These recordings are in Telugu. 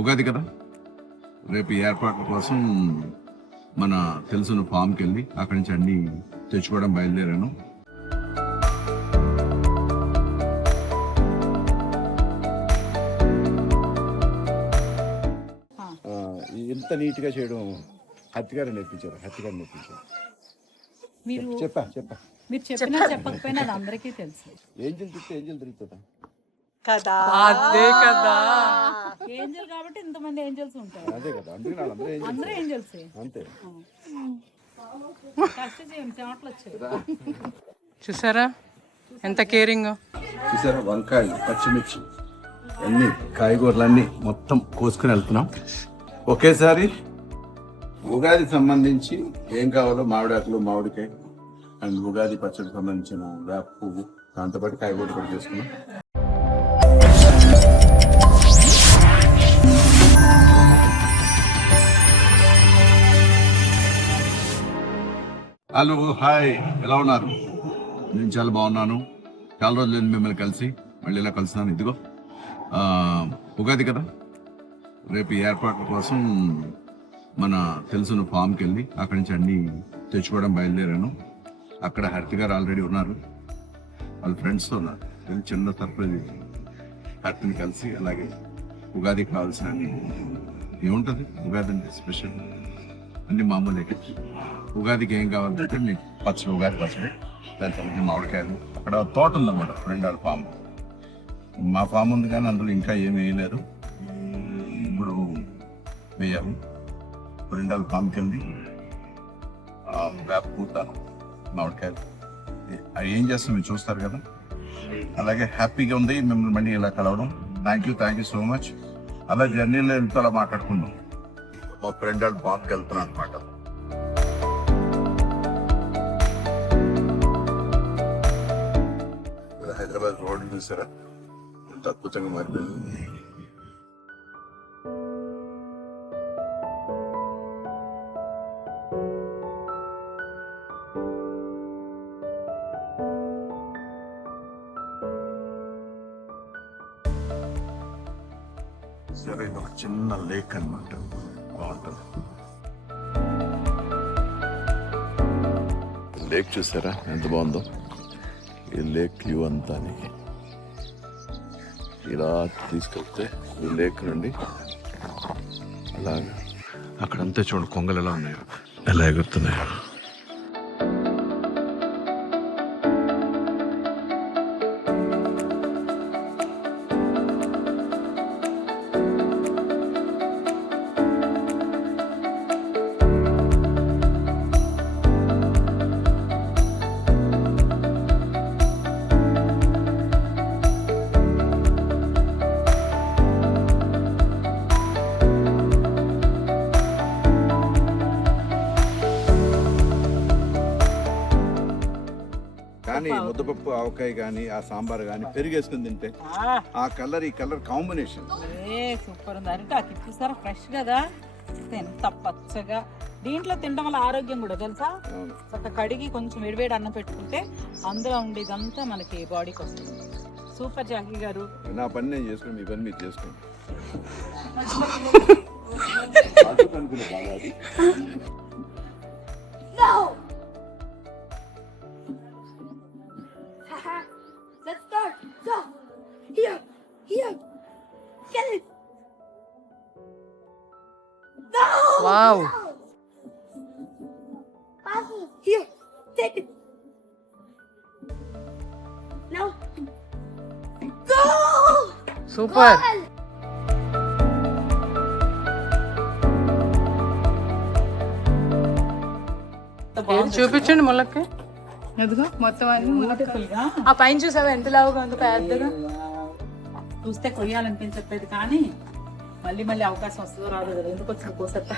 ఉగాది కదా, రేపు ఏర్పాట్ల కోసం మన తెలుసున్న ఫామ్కి వెళ్ళి అక్కడి నుంచి అన్ని తెచ్చుకోవడం బయలుదేరాను. ఇంత నీట్గా చేయడం హత్తిగారు నేర్పించారు. మీరు చెప్పా మీరు చెప్పినా చెప్పకపోయినా అది అందరికీ తెలుసు. ఏంజల్ తిరుగుతుందా కదా, అదే కదా, ఏంజల్ కాబట్టి ఇంతమంది ఏంజల్స్ ఉంటారు. అదే కదా, అందుకే అందరూ ఏంజల్స్. అంతే. కష్ట చేయం చెమటలు వచ్చాయి. చూసారా ఎంత కేరింగ్. చూసారా, వంకాయలు, పచ్చిమిర్చి, అన్ని కాయగూరలన్నీ మొత్తం కోసుకుని వెళ్తున్నాం ఒకేసారి. ఉగాది సంబంధించి ఏం కావాలో మామిడాకులు, మామిడికాయ అండ్ ఉగాది పచ్చడికి సంబంధించిన వేప పువ్వు, దాంతోపాటు కాయగూర కూడా చేసుకున్నాం. హలో, హాయ్, ఎలా ఉన్నారు? నేను చాలా బాగున్నాను. చాలా రోజులు మిమ్మల్ని కలిసి మళ్ళీ ఇలా కలుస్తున్నాను. ఇదిగో ఉగాది కదా, రేపు ఏర్పాట్ల కోసం మన తెలుసున్న ఫామ్కి వెళ్ళి అక్కడి నుంచి అన్ని తెచ్చుకోవడం బయలుదేరాను. అక్కడ హర్తి గారు ఆల్రెడీ ఉన్నారు, వాళ్ళ ఫ్రెండ్స్తో ఉన్నారు. ఇది చిన్న సర్ప్రైజ్. హర్తిని కలిసి అలాగే ఉగాదికి కావాల్సిన ఏముంటుంది, ఉగాది అంటే స్పెషల్ అన్ని మామూలే. ఉగాదికి ఏం కావాలంటే మీకు పచ్చడి, ఉగాది పచ్చడి, దాని తర్వాత మామిడికాయలు. అక్కడ తోట ఉందన్నమాట, 2 ఫామ్. మా ఫామ్ ఉంది కానీ అందులో ఇంకా ఏమి వేయలేదు, ఇప్పుడు వేయాలి. 2 ఫామ్కి వెళ్ళి వేప పూత, మామిడికాయలు అవి ఏం చేస్తాం మీరు చూస్తారు కదా. అలాగే హ్యాపీగా ఉంది మిమ్మల్ని మళ్ళీ ఇలా కలవడం. Thank you so much. అలా జర్నీలో ఎంతో అలా మాట్లాడుకుందాం. మా ఫ్రెండ్ వాళ్ళు ఫామ్కి వెళ్తున్నాను అనమాట. హైదరాబాద్ రోడ్డు చూసారా, ఎంత అద్భుతంగా మారిపోయింది. సరే, ఇది ఒక చిన్న లేక్ అన్నమాట, బాగుంటుంది. లేక్ చూసారా ఎంత బాగుందో. ఈ లేక్ వ్యూ అంతా ఇలా తీసుకెళ్తే ఈ లేక్ నుండి అలాగా అక్కడంతా చూడండి, కొంగలు ఎలా ఉన్నాయో, ఎలా ఎగురుతున్నాయో. కానీ ముద్దపప్పు, ఆవకాయ కానీ, ఆ సాంబార్ కానీ పెరిగేసుకుని తింటే ఆ కలర్, ఈ కలర్ కాంబినేషన్ సూపర్ ఉంది. అంటే అది చూసారా, ఫ్రెష్ కదా, ఎంత పచ్చగా. దీంట్లో తినడం వల్ల ఆరోగ్యం కూడా తెలుసా. ఒక కడిగి కొంచెం వేడివేడి అన్నం పెట్టుకుంటే అందులో ఉండేదంతా మనకి బాడీకి వస్తుంది. సూపర్ జాకీ గారు. నా పని నేను చేసుకుని, మీ పని మీరు చేసుకోండి. Let's start. So, here, get it. No. Wow. Here, take it. Now, go. Super. చూపించండి ములక్కి. ఎదుగు మొత్తం ఆ పైన చూసావా ఎంత లావుగా ఉంది, పెద్దగా. చూస్తే కొయ్యాలనిపించట్లేదు కానీ మళ్ళీ అవకాశం వస్తుందో రాదు కదా, ఎందుకు వచ్చిన కోసత్త.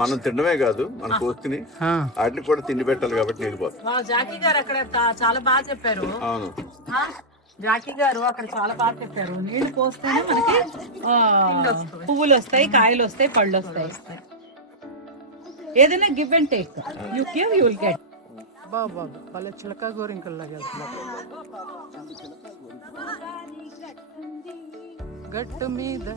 మనం తినడమే కాదు, మన కోస్తుని వాటిని కూడా తిండి పెట్టాలి కాబట్టి నీడిపోతుంది. జాకీ గారు అక్కడ చాలా బాగా చెప్పారు. అవును, జాకీ గారు అక్కడ చాలా బాగా చెప్పారు. నీళ్లు పోస్తేనే మనకి పువ్వులు వస్తాయి, కాయలు వస్తాయి, పళ్ళు వస్తాయి. ఏదైనా give and take. You give you will get. బాబా వాళ్ళ చిలక గోరింకల్లాగా వెళ్తున్నారు. గట్టు మీద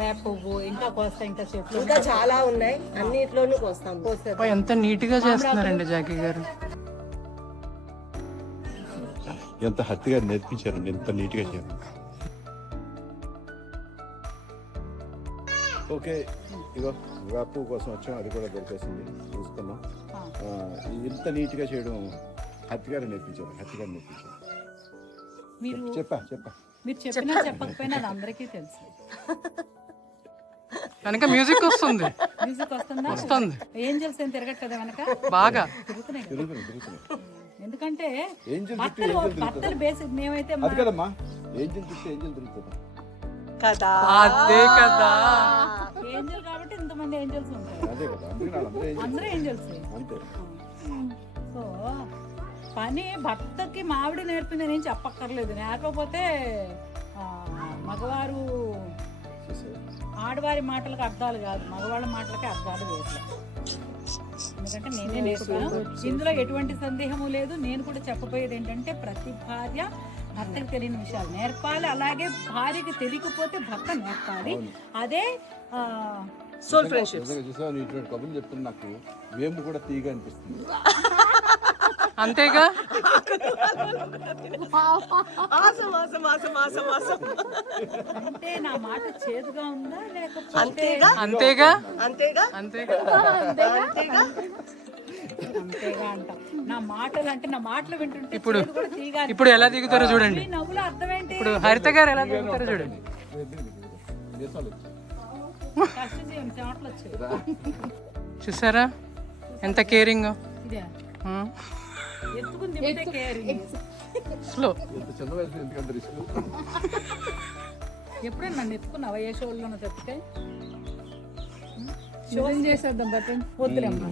వేప పువ్వు ఇంకా కోస్తా, ఇంకా చెట్లు ఇంకా చాలా ఉన్నాయి, అన్నిట్లోనూ కోస్తాం. అబ్బా, ఎంత నీట్ గా చేస్తున్నారండి జాకీ గారు. ఎంత హత్తిగా నేర్పించారండి, ఎంత నీట్గా చేయాలి. ఓకే, ఇగో వేపు కోసం వచ్చాం, అది కూడా దొరికేసింది, చూసుకున్నాం. ఇంత నీట్గా చేయడం హత్తిగారు నేర్పించారు, హత్తిగారు నేర్పించారు. మీరు చెప్పా మీరు చెప్పినా చెప్పకపోయినా అది అందరికీ తెలుసు. వెనక మ్యూజిక్ వస్తుంది. మ్యూజిక్ వస్తుందా? వస్తుంది. ఏంజల్స్ ఏం తిరగట్లేదు వెనక, బాగా తిరుగుతున్నాయి. తిరుగుతున్నాయి. ఎందుకంటే ఏంజల్ భర్తలు బేసిక్ మేమైతే అది కదమ్మా, ఏంజల్ చూస్తే ఏంజల్ తిరుగుతుందా కదా, అదే కదా. ఏంజల్ కాబట్టి ఇంతమంది ఏంజల్స్ ఉంటారు. అదే కదా, అందుకే అందరూ ఏంజల్స్. అంతే. సో పని భర్తకి మావిడి నేర్పింది నేను చెప్పక్కర్లేదు. లేకపోతే మగవారు ఆడవారి మాటలకు అర్థాలు కాదు, మగవాళ్ళ మాటలకి అర్థాలు వేరు. ఎందుకంటే నేనే నేర్పాను, ఇందులో ఎటువంటి సందేహము లేదు. నేను కూడా చెప్పబోయేది ఏంటంటే ప్రతి భార్య భర్తకి తెలియని విషయాలు నేర్పాలి, అలాగే భార్యకి తెలియకపోతే భర్త నేర్పాలి. అదే సోల్ ఫ్రెండ్షిప్. చూసావు, నీ ఇటువంటి కబుర్లు చెప్తున్నా నాకు వేము కూడా తీగా అనిపిస్తుంది. అంతేగా. అంటే నా మాట చేదుగా ఉందా లేకపోతే అంతేగా. అంతేగా అంతేగా. అంతేగా అంట. నా మాటలు అంటే నా మాటలు వింటుంటే ఇప్పుడు చేదు కూడా తీగాలి. ఇప్పుడు ఎలా దిగుతారో చూడండి. ఈ నవ్వుల అర్థం ఏంటి? ఇప్పుడు హరిత గారు ఎలా దిగుతారో చూడండి. కష్టజీవం చెమటలు వచ్చాయి. చూసారా ఎంత కేరింగ్. ఇదే ఎత్తుకుని దిగితే కేరింగ్. స్లో. ఎంత చిన్న వయసు ఎందుకంత రిస్క్. ఎప్పుడైనా నన్ను ఎత్తుకున్నావా ఏ షోల్లోనో చెప్తే? షోలు చేసేద్దాం వద్దులేమ్మా,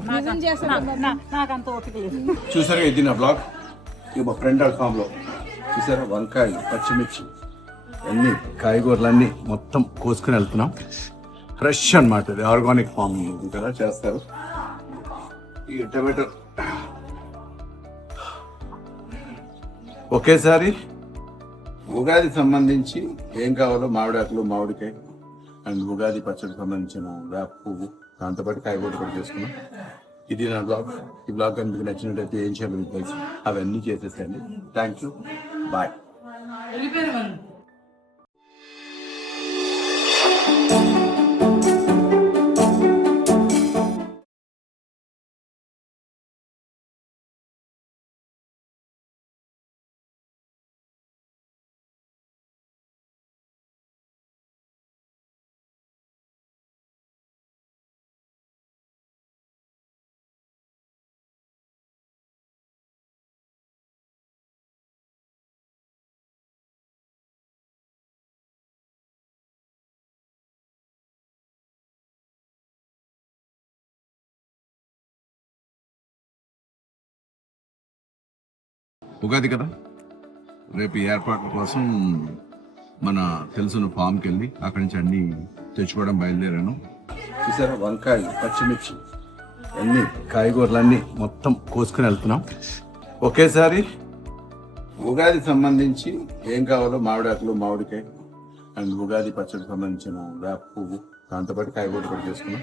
నాకు అంత ఓపిక లేదు. చూసారా, ఇది నా బ్లాగ్. ఇది మా ఫ్రెండ్ వాళ్ళ ఫామ్లో చూసారా, వంకాయలు, పచ్చిమిర్చి, అన్ని కాయగూరలన్నీ మొత్తం కోసుకుని వెళ్తున్నాం. ఫ్రెష్ అన్నమాట, ఇది ఆర్గానిక్ ఫామ్ కదా చేస్తారు. ఈ టమాటో ఒకేసారి ఉగాది సంబంధించి ఏం కావాలో మామిడాకులు, మామిడికాయ అండ్ ఉగాది పచ్చడి సంబంధించిన వేప పువ్వు, దాంతోపాటు కాయగూర కూడా చేసుకున్నాం. ఇది నా బ్లాగ్. ఈ బ్లాగ్ మీకు నచ్చినట్టయితే ఏం చేయాలో మీకు తెలుసు, అవన్నీ చేసేసండి. Thank you, bye. ఉగాది కదా, రేపు ఏర్పాట్ల కోసం మన తెలిసిన ఫామ్కి వెళ్ళి అక్కడి నుంచి అన్ని తెచ్చుకోవడం బయలుదేరాను. చూసారా, వంకాయలు, పచ్చిమిర్చి, అన్ని కాయగూరలన్నీ మొత్తం కోసుకుని వెళ్తున్నాం. ఒకేసారి ఉగాది సంబంధించి ఏం కావాలో మామిడాకులు, మామిడికాయ అండ్ ఉగాది పచ్చడి సంబంధించిన వేప పువ్వు, దాంతోపాటు కాయగూర కూడా చేసుకున్నాం.